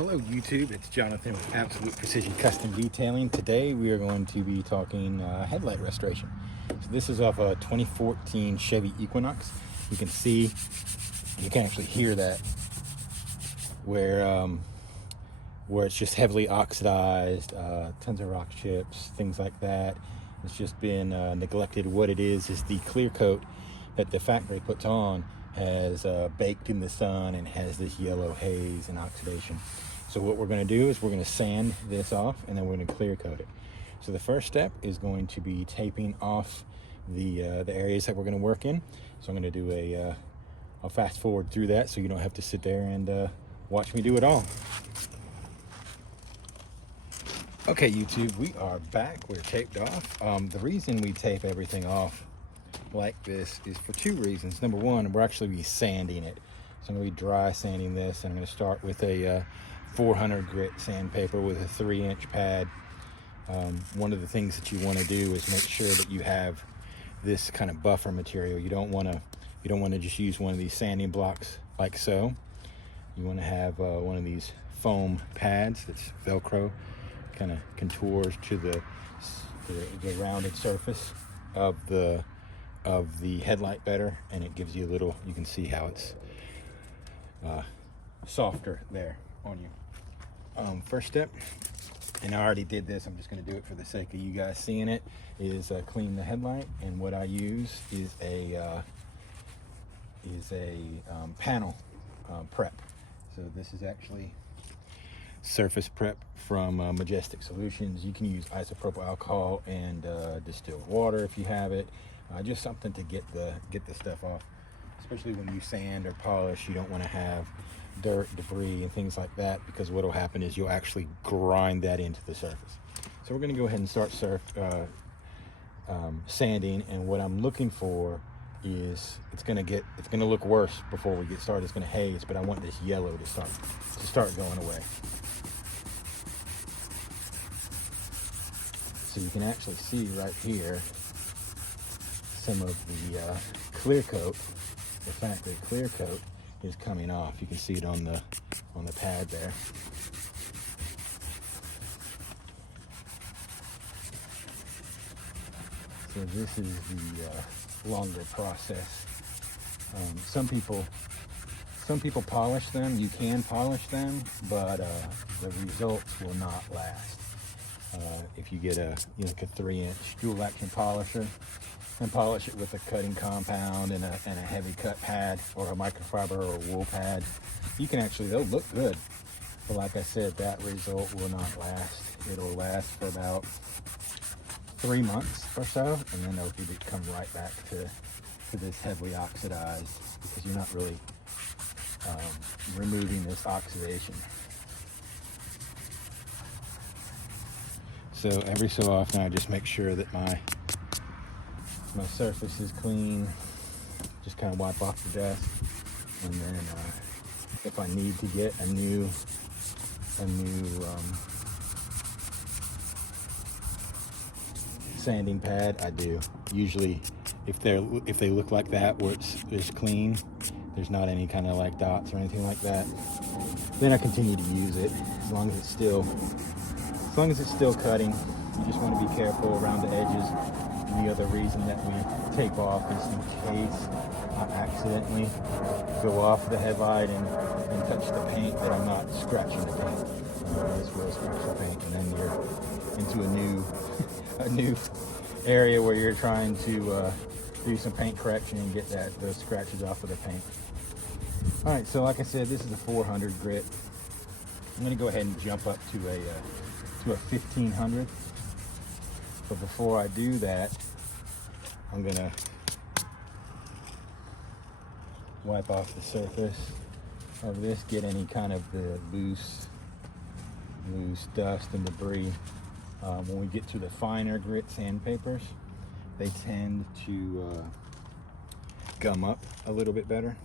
Hello YouTube, it's Jonathan with Absolute Precision Custom Detailing. Today we are going to be talking headlight restoration. So this is off a 2014 Chevy Equinox. You can see, you can actually hear that where it's just heavily oxidized, tons of rock chips, things like that. It's just been neglected. What it is the clear coat that the factory puts on has baked in the sun and has this yellow haze and oxidation. So what we're going to do is we're going to sand this off and then we're going to clear coat it. So the first step is going to be taping off the areas that we're going to work in. So I'm going to do I'll fast forward through that so you don't have to sit there and watch me do it all. Okay YouTube, we are back. We're taped off. The reason we tape everything off like this is for two reasons. Number one, we're actually be sanding it. So I'm going to be dry sanding this, and I'm going to start with a 400 grit sandpaper with a 3-inch pad. One of the things that you want to do is make sure that you have this kind of buffer material. You don't want to just use one of these sanding blocks like so. You want to have one of these foam pads that's Velcro, kind of contours to the rounded surface of the headlight better, and it gives you a little, you can see how it's softer there on you. First step, and I already did this, I'm just going to do it for the sake of you guys seeing it, is clean the headlight. And what I use is a panel prep. So this is actually surface prep from Majestic Solutions. You can use isopropyl alcohol and distilled water if you have it. Just something to get the stuff off, especially when you sand or polish. You don't want to have dirt, debris, and things like that, because what will happen is you'll actually grind that into the surface. So we're going to go ahead and start sanding, and what I'm looking for is it's going to look worse before we get started. It's going to haze, but I want this yellow to start going away. So you can actually see right here some of the clear coat, the factory clear coat, is coming off. You can see it on the pad there. So this is the longer process. Some people polish them. You can polish them, but the results will not last. If you get a 3-inch dual action polisher and polish it with a cutting compound and a heavy cut pad, or a microfiber or a wool pad, you can they'll look good, but like I said, that result will not last. It'll last for about 3 months or so, and then it'll come right back to this heavily oxidized, because you're not really removing this oxidation. So every so often I just make sure that my surface is clean, just kind of wipe off the dust, and then if I need to get a new sanding pad, I do. Usually if they look like that, where it's clean, there's not any kind of like dots or anything like that, then I continue to use it as long as it's still cutting. You just want to be careful around the edges. And the other reason that we tape off is in case I accidentally go off the headlight and touch the paint, that I'm not scratching the paint. This will scratch the paint, and then you're into a new area where you're trying to do some paint correction and get those scratches off of the paint. All right, so like I said, this is a 400 grit. I'm going to go ahead and jump up to a 1500. But before I do that, I'm gonna wipe off the surface of this, get any kind of the loose dust and debris. When we get to the finer grit sandpapers, they tend to gum up a little bit better,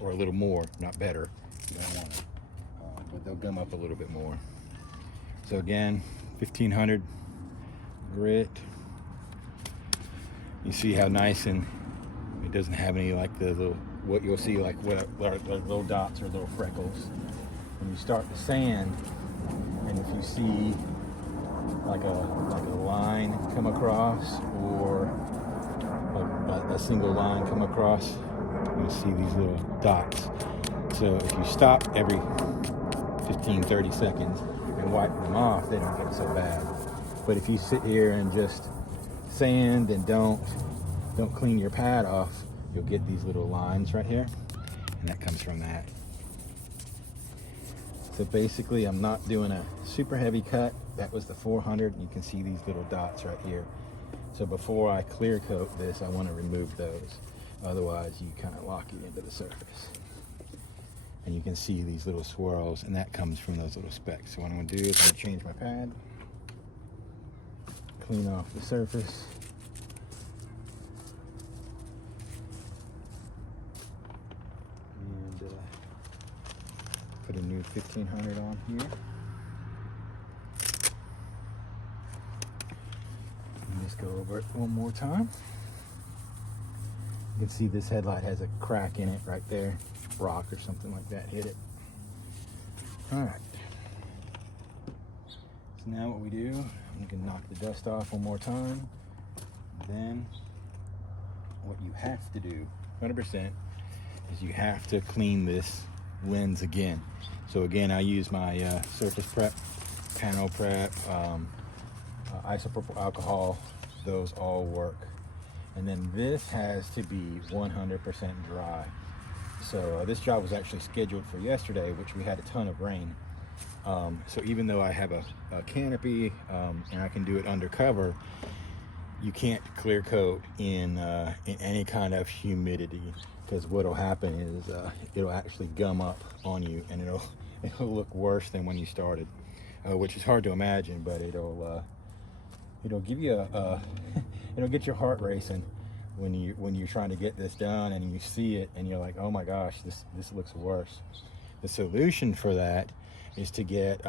or a little more, not better. You don't want it. But they'll gum up a little bit more. So again, 1500 grit. You see how nice, and it doesn't have any like the little what you'll see, like what are little dots or little freckles. When you start to sand, and if you see like a line come across, or a single line come across, you'll see these little dots. So if you stop every 15-30 seconds and wipe them off, they don't get so bad. But if you sit here and just sand and don't clean your pad off, you'll get these little lines right here, and that comes from that. So basically, I'm not doing a super heavy cut. That was the 400, and you can see these little dots right here. So before I clear coat this, I want to remove those. Otherwise, you kind of lock it into the surface. And you can see these little swirls, and that comes from those little specks. So what I'm going to do is I'm going to change my pad, clean off the surface. And put a new 1500 on here. And just go over it one more time. You can see this headlight has a crack in it right there. Rock or something like that hit it. All right. So now what we do, I'm gonna knock the dust off one more time. Then what you have to do, 100%, is you have to clean this lens again. So again, I use my surface prep, panel prep, isopropyl alcohol. Those all work. And then this has to be 100% dry. So this job was actually scheduled for yesterday, which we had a ton of rain. So even though I have a canopy and I can do it undercover, you can't clear coat in any kind of humidity, because what'll happen is it'll actually gum up on you, and it'll look worse than when you started, which is hard to imagine, but it'll give you it'll get your heart racing when you're trying to get this done, and you see it and you're like, oh my gosh, this looks worse. The solution for that is to get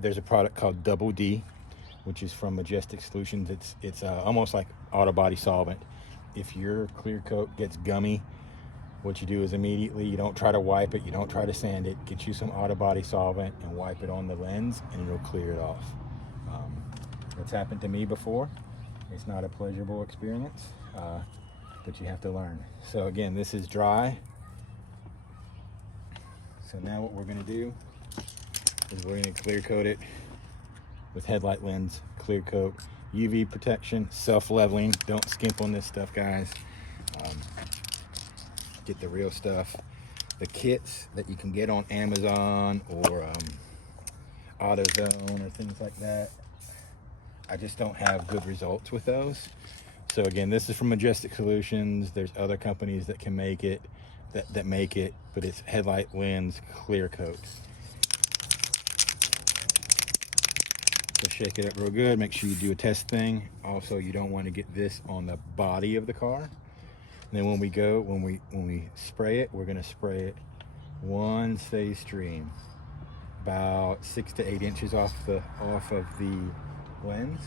there's a product called Double D, which is from Majestic Solutions. It's almost like auto body solvent. If your clear coat gets gummy, what you do is immediately, you don't try to wipe it, you don't try to sand it, get you some auto body solvent and wipe it on the lens, and it'll clear it off. It's happened to me before. It's not a pleasurable experience, but you have to learn. So again, this is dry. So now what we're gonna do is we're gonna clear coat it with headlight lens, clear coat, UV protection, self-leveling. Don't skimp on this stuff, guys. Get the real stuff. The kits that you can get on Amazon or AutoZone or things like that, I just don't have good results with those. So again, this is from Majestic Solutions. There's other companies that can make it, that make it, but it's headlight lens clear coat. So shake it up real good. Make sure you do a test thing. Also, you don't want to get this on the body of the car. And then when we spray it, we're going to spray it one steady stream, about 6 to 8 inches off of the lens,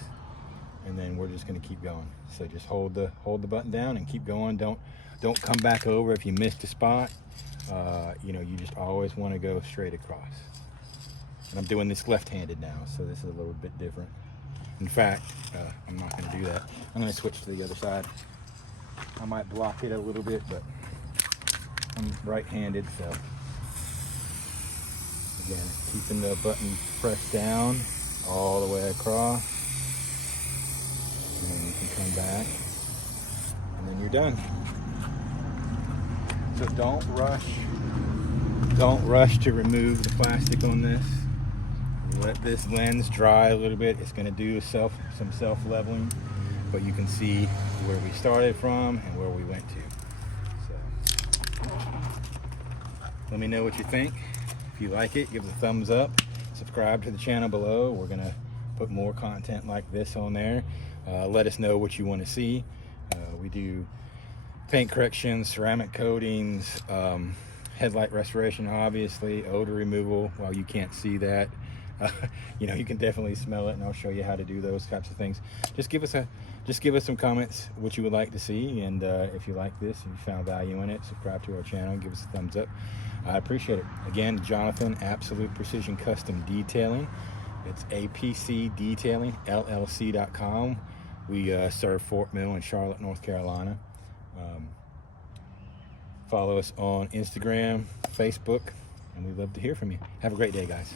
and then we're just going to keep going. So just hold the button down and keep going. Don't come back over if you missed a spot. You just always want to go straight across. And I'm doing this left-handed now, so this is a little bit different. In fact, I'm not going to do that. I'm going to switch to the other side. I might block it a little bit, but I'm right-handed, so again, keeping the button pressed down all the way across, and then you can come back, and then you're done. So don't rush to remove the plastic on this. Let this lens dry a little bit. It's going to do some self-leveling, but you can see where we started from and where we went to. So let me know what you think. If you like it, give it a thumbs up. Subscribe to the channel below. We're gonna put more content like this on there. Let us know what you want to see. We do paint corrections, ceramic coatings, headlight restoration, obviously, odor removal. While you can't see that, You know, you can definitely smell it, and I'll show you how to do those types of things. Just give us some comments what you would like to see, and if you like this, if you found value in it, subscribe to our channel, give us a thumbs up. I appreciate it. Again, Jonathan, Absolute Precision Custom Detailing. It's APC Detailing LLC.com. We serve Fort Mill in Charlotte, North Carolina. Follow us on Instagram, Facebook, and we'd love to hear from you. Have a great day, guys.